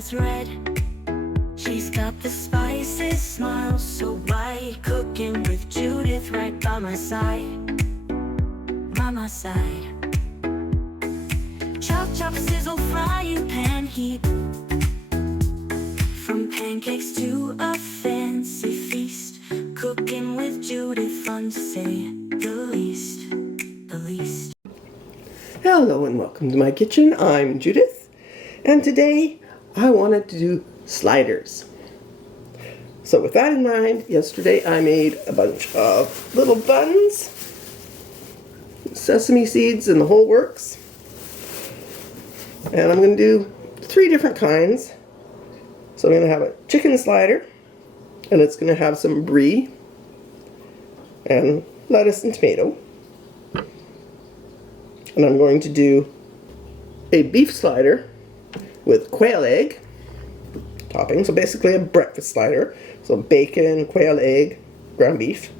that's red. She's got the spices, smile so bright. Cooking with Judith right by my side. By my side. Chop, chop, sizzle, frying pan heat. From pancakes to a fancy feast. Cooking with Judith, fun to say the least. The least. Hello and welcome to my kitchen. I'm Judith, and today I wanted to do sliders. So with that in mind, yesterday I made a bunch of little buns, sesame seeds and the whole works. And I'm going to do 3 different kinds. So I'm going to have a chicken slider, and it's going to have some brie and lettuce and tomato. And I'm going to do a beef slider with quail egg topping, so basically a breakfast slider. So bacon, quail egg, ground beef.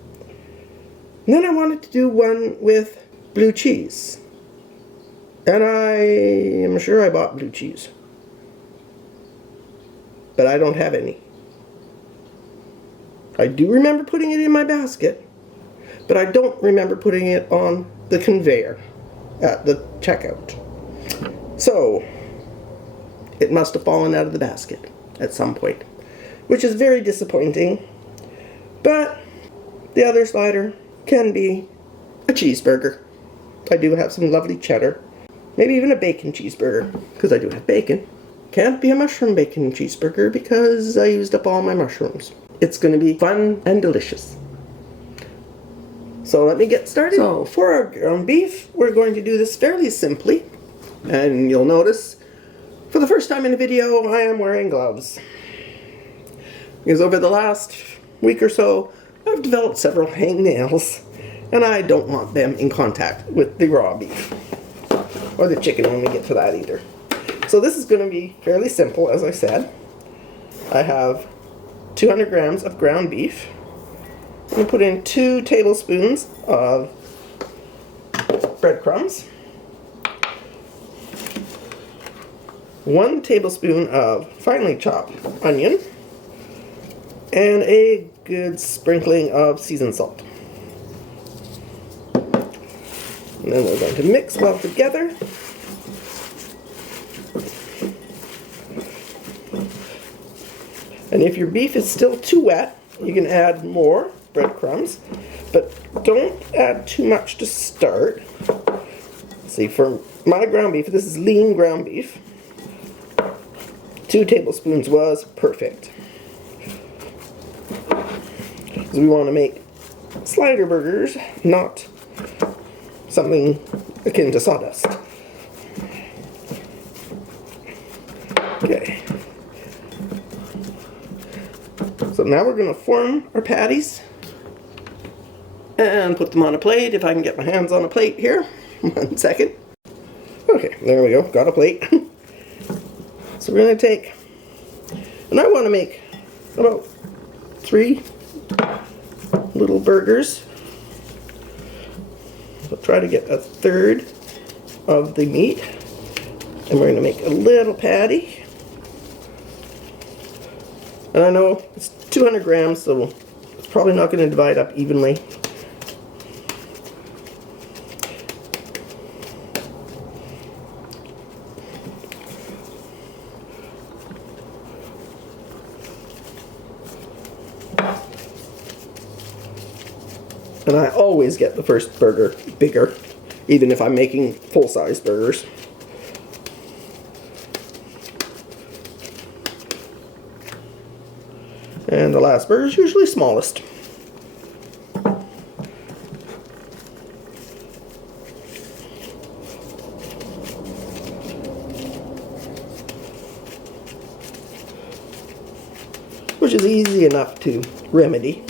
And then I wanted to do one with blue cheese. And I am sure I bought blue cheese, but I don't have any. I do remember putting it in my basket, but I don't remember putting it on the conveyor at the checkout. So it must have fallen out of the basket at some point, which is very disappointing. But the other slider can be a cheeseburger. I do have some lovely cheddar, maybe even a bacon cheeseburger, because I do have bacon. Can't be a mushroom bacon cheeseburger because I used up all my mushrooms. It's going to be fun and delicious. So let me get started. So for our ground beef, we're going to do this fairly simply. And you'll notice, for the first time in a video, I am wearing gloves. Because over the last week or so, I've developed several hangnails, and I don't want them in contact with the raw beef. Or the chicken when we get to that either. So this is going to be fairly simple, as I said. I have 200 grams of ground beef. I'm going to put in 2 tablespoons of breadcrumbs, 1 tablespoon of finely chopped onion, and a good sprinkling of seasoned salt. And then we're going to mix well together. And if your beef is still too wet, you can add more breadcrumbs, but don't add too much to start. See, for my ground beef, this is lean ground beef, 2 tablespoons was perfect. Because we want to make slider burgers, not something akin to sawdust. Okay. So now we're going to form our patties and put them on a plate. If I can get my hands on a plate here. 1 second. Okay, there we go. Got a plate. So we're going to take, and I want to make about 3 little burgers. So try to get 1/3 of the meat. And we're going to make a little patty. And I know it's 200 grams, so it's probably not going to divide up evenly. And I always get the first burger bigger, even if I'm making full-size burgers. And the last burger is usually smallest. Which is easy enough to remedy.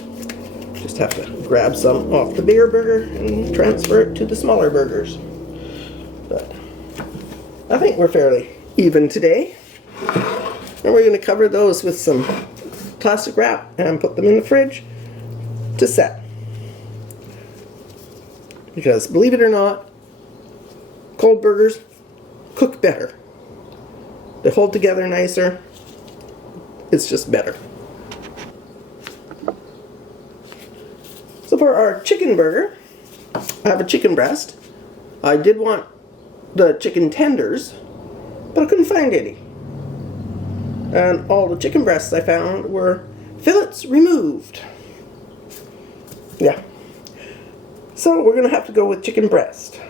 Just have to grab some off the bigger burger and transfer it to the smaller burgers. But I think we're fairly even today. And we're going to cover those with some plastic wrap and put them in the fridge to set. Because believe it or not, cold burgers cook better. They hold together nicer It's just better. So for our chicken burger, I have a chicken breast. I did want the chicken tenders, but I couldn't find any. And all the chicken breasts I found were fillets removed. Yeah. So we're going to have to go with chicken breast.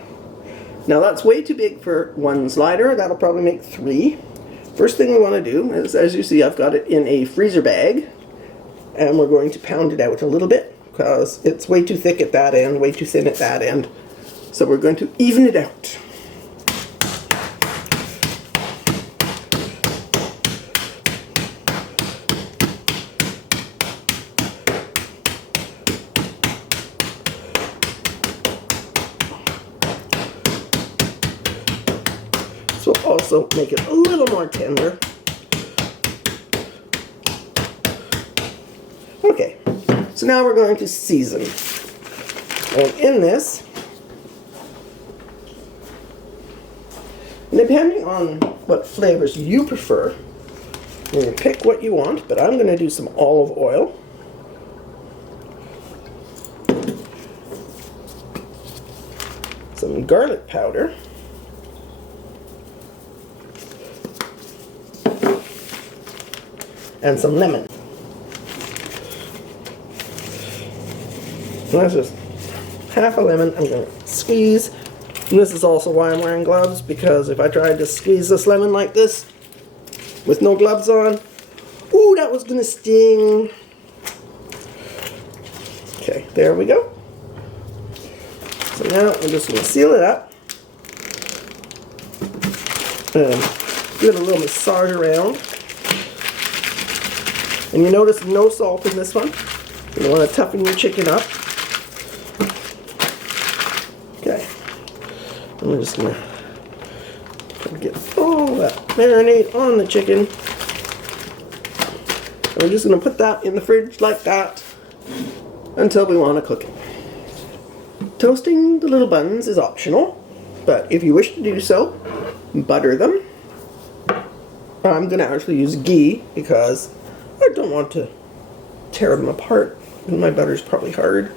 Now that's way too big for one slider. That'll probably make 3. First thing we want to do is, as you see, I've got it in a freezer bag. And we're going to pound it out a little bit because it's way too thick at that end, way too thin at that end. So we're going to even it out. This will also make it a little more tender. Okay, so now we're going to season. And in this, depending on what flavors you prefer, you can pick what you want, but I'm going to do some olive oil. Some garlic powder. And some lemon. So that's just half a lemon. I'm going to squeeze. And this is also why I'm wearing gloves, because if I tried to squeeze this lemon like this with no gloves on, ooh, that was going to sting. Okay, there we go. So now I'm just going to seal it up and give it a little massage around. And you notice no salt in this one. You want to toughen your chicken up. Okay. And we're just going to get all that marinade on the chicken. And we're just going to put that in the fridge like that until we want to cook it. Toasting the little buns is optional, but if you wish to do so, butter them. I'm going to actually use ghee because I don't want to tear them apart. My butter's probably hard.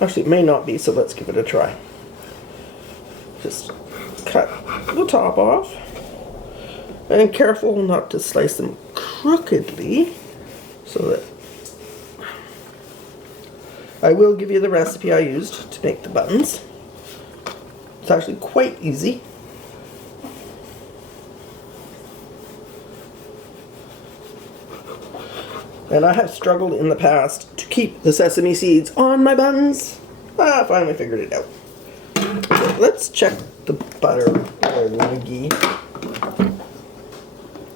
Actually, it may not be, so let's give it a try. Just cut the top off. And careful not to slice them crookedly, so that I will give you the recipe I used to make the buns. It's actually quite easy. And I have struggled in the past to keep the sesame seeds on my buns. I finally figured it out. So let's check the butter or the ghee.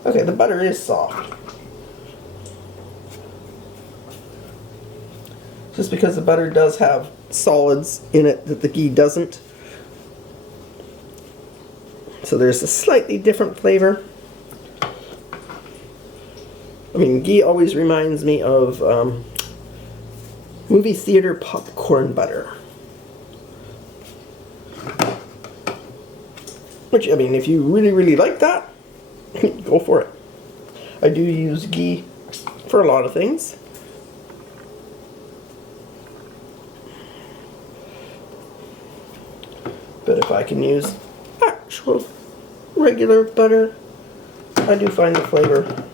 Okay, the butter is soft. Just because the butter does have solids in it that the ghee doesn't. So there's a slightly different flavor. I mean, ghee always reminds me of movie theater popcorn butter. Which, I mean, if you really, really like that, go for it. I do use ghee for a lot of things. But if I can use actual regular butter, I do find the flavor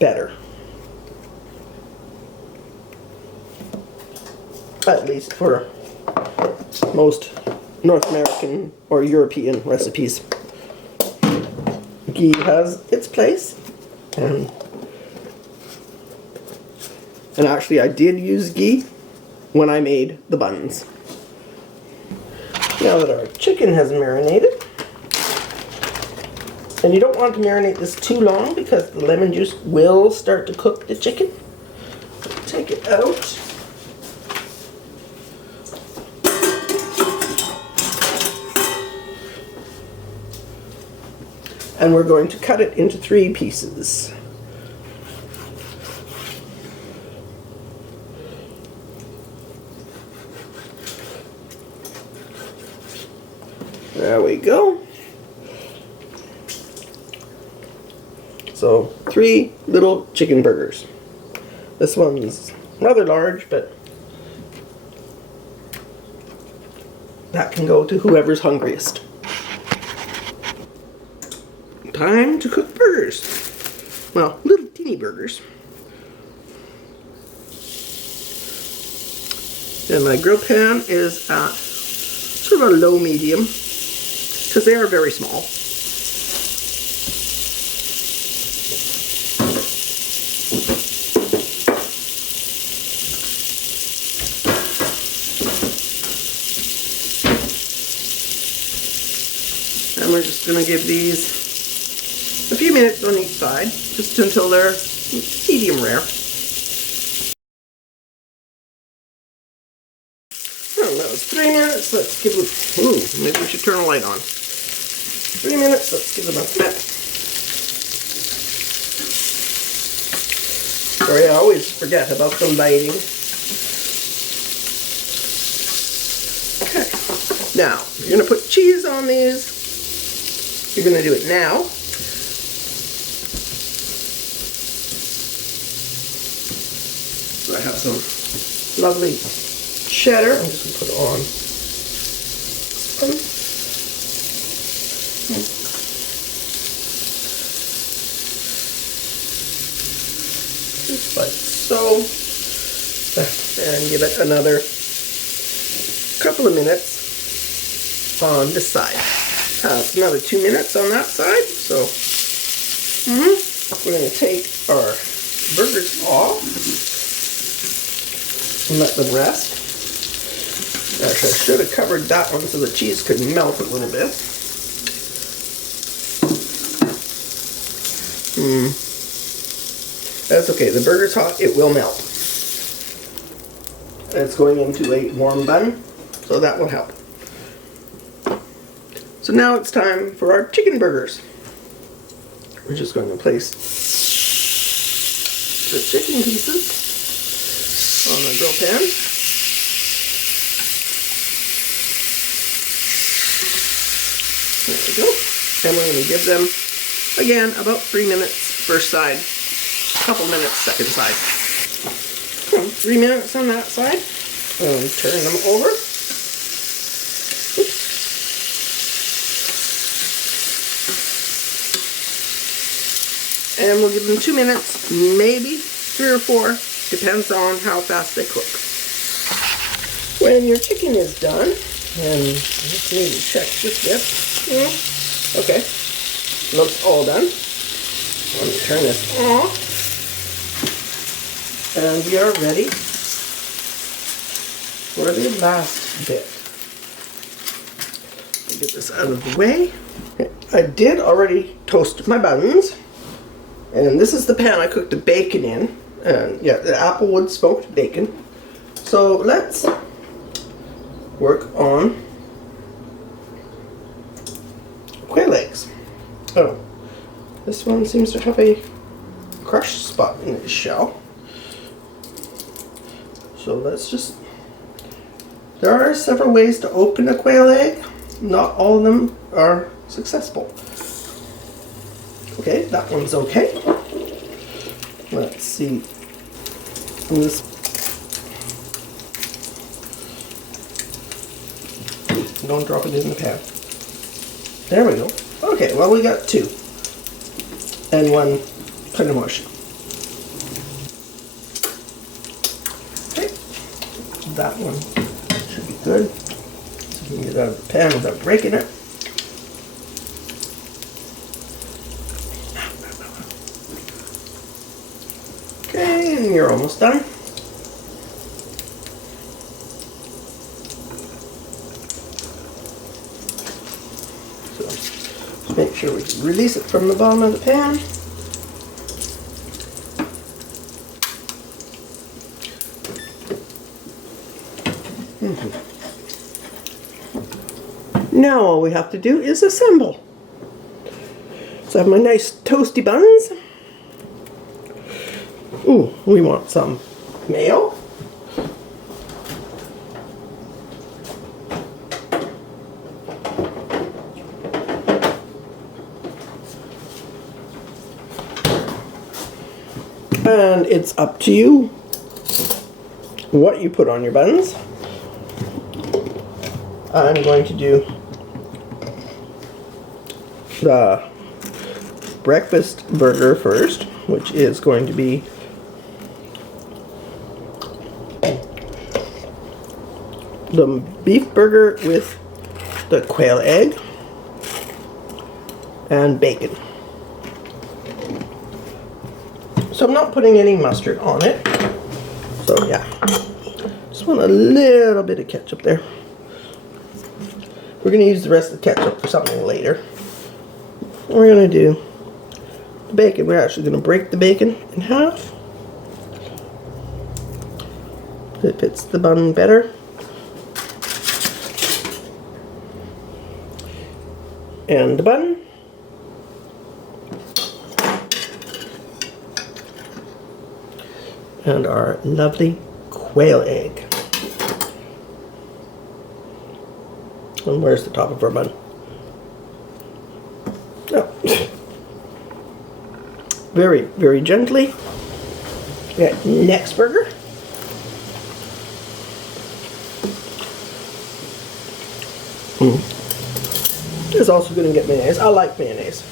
better. At least for most North American or European recipes. Ghee has its place, and actually I did use ghee when I made the buns. Now that our chicken has marinated, and you don't want to marinate this too long because the lemon juice will start to cook the chicken. Take it out. And we're going to cut it into 3 pieces. There we go. So 3 little chicken burgers. This one's rather large, but that can go to whoever's hungriest. Time to cook burgers. Well, little teeny burgers. And my grill pan is at sort of a low medium because they are very small. And we're just going to give these a few minutes on each side, just until they're medium rare. Oh, that was 3 minutes. Let's give them, ooh, maybe we should turn a light on. 3 minutes, let's give them a minute. Sorry, I always forget about the lighting. Okay, now, you're going to put cheese on these. You're going to do it now. So I have some lovely cheddar. I'm just going to put it on. Just like so. And give it another couple of minutes on this side. It's another 2 minutes on that side. So we're going to take our burgers off and let them rest. Actually, I should have covered that one so the cheese could melt a little bit. That's okay. The burger's hot. It will melt. And it's going into a warm bun, so that will help. So now it's time for our chicken burgers. We're just going to place the chicken pieces on the grill pan. There we go. And we're going to give them, again, about 3 minutes first side, couple minutes second side. 3 minutes on that side. And turn them over. Oops. And we'll give them 2 minutes, maybe 3 or 4, depends on how fast they cook. When your chicken is done, and I just need to check this bit. Okay, looks all done. Let me turn this off. And we are ready for the last bit. Let me get this out of the way. I did already toast my buns. And this is the pan I cooked the bacon in. And yeah, the applewood smoked bacon. So let's work on quail eggs. Oh, this one seems to have a crushed spot in its shell. So let's just, there are several ways to open a quail egg. Not all of them are successful. Okay, that one's okay. Let's see. This, don't drop it in the pan. There we go. Okay, well we got 2. And 1 kind of mush. Okay, that one should be good. So we can get it out of the pan without breaking it. Okay, and you're almost done. So just make sure we release it from the bottom of the pan. Now all we have to do is assemble. So I have my nice toasty buns. Ooh, we want some mayo. And it's up to you what you put on your buns. I'm going to do the breakfast burger first, which is going to be the beef burger with the quail egg and bacon. So I'm not putting any mustard on it. So yeah, just want a little bit of ketchup there. We're going to use the rest of the ketchup for something later. We're going to do the bacon. We're actually going to break the bacon in half. It fits the bun better. And the bun. And our lovely quail egg. And where's the top of our bun? Oh. Very, very gently. We got next burger. It's also going to get mayonnaise. I like mayonnaise.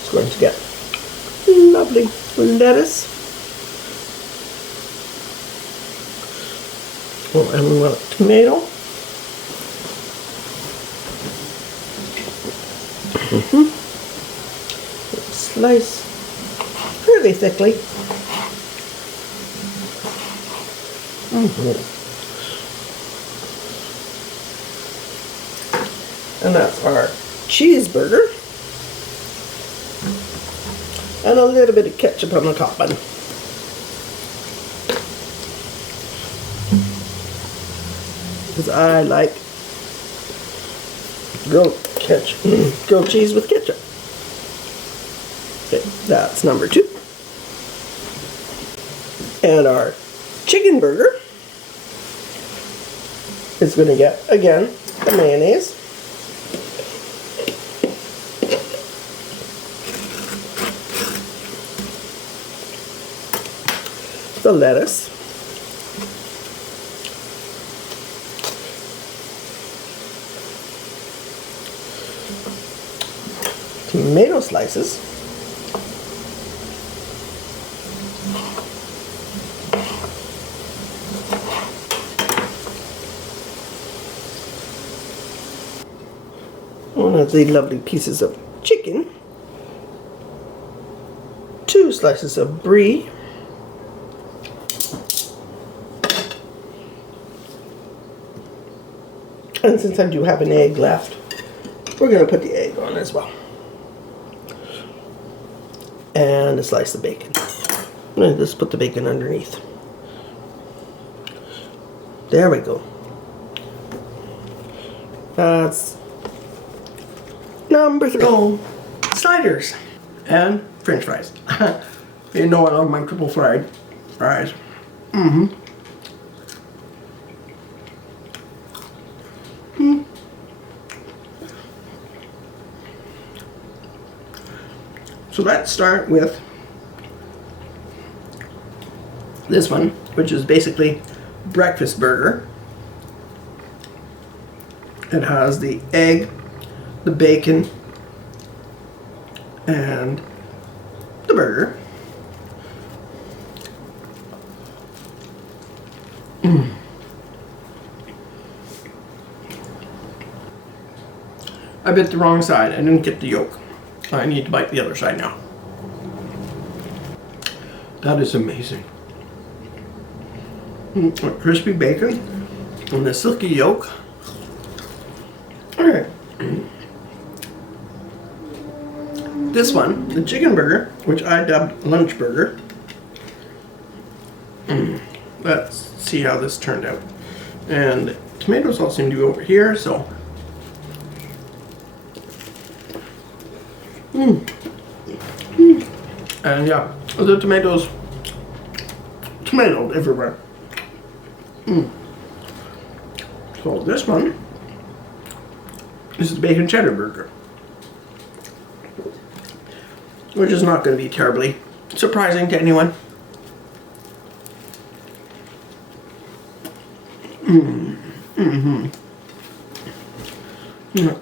It's going to get lovely lettuce. Oh, and we want a tomato. Slice fairly thickly. And that's our cheeseburger. And a little bit of ketchup on the top bun. Because I like grilled cheese with ketchup. Okay, that's number 2. And our chicken burger is going to get, again, the mayonnaise. The lettuce. Tomato slices. One of the lovely pieces of chicken. 2 slices of brie. And since I do have an egg left, we're going to put the egg on as well. And a slice of bacon. I'm going to just put the bacon underneath. There we go. That's number 3. Oh, sliders and French fries. You know I love my triple fried fries. So let's start with this one, which is basically breakfast burger. It has the egg, the bacon, and the burger. I bit the wrong side. I didn't get the yolk. I need to bite the other side now. That is amazing. Crispy bacon and the silky yolk. Alright. This one, the chicken burger, which I dubbed lunch burger. Let's see how this turned out. And tomatoes all seem to go over here, so and yeah, the tomatoes tomatoed everywhere. So this one This is the bacon cheddar burger, which is not going to be terribly surprising to anyone.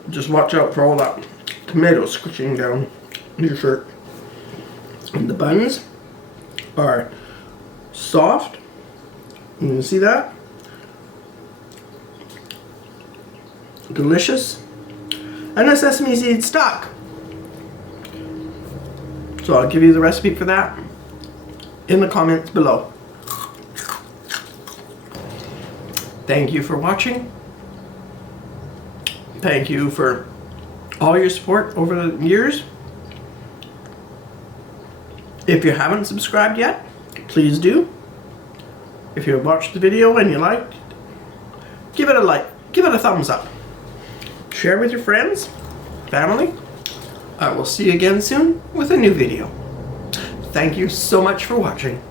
Just watch out for all that tomato squishing down your shirt. And the buns are soft. You can see that. Delicious. And a sesame seed stock. So I'll give you the recipe for that in the comments below. Thank you for watching. Thank you for all your support over the years. If you haven't subscribed yet, please do. If you watched the video and you liked, give it a like, give it a thumbs up. Share with your friends, family. I will see you again soon with a new video. Thank you so much for watching.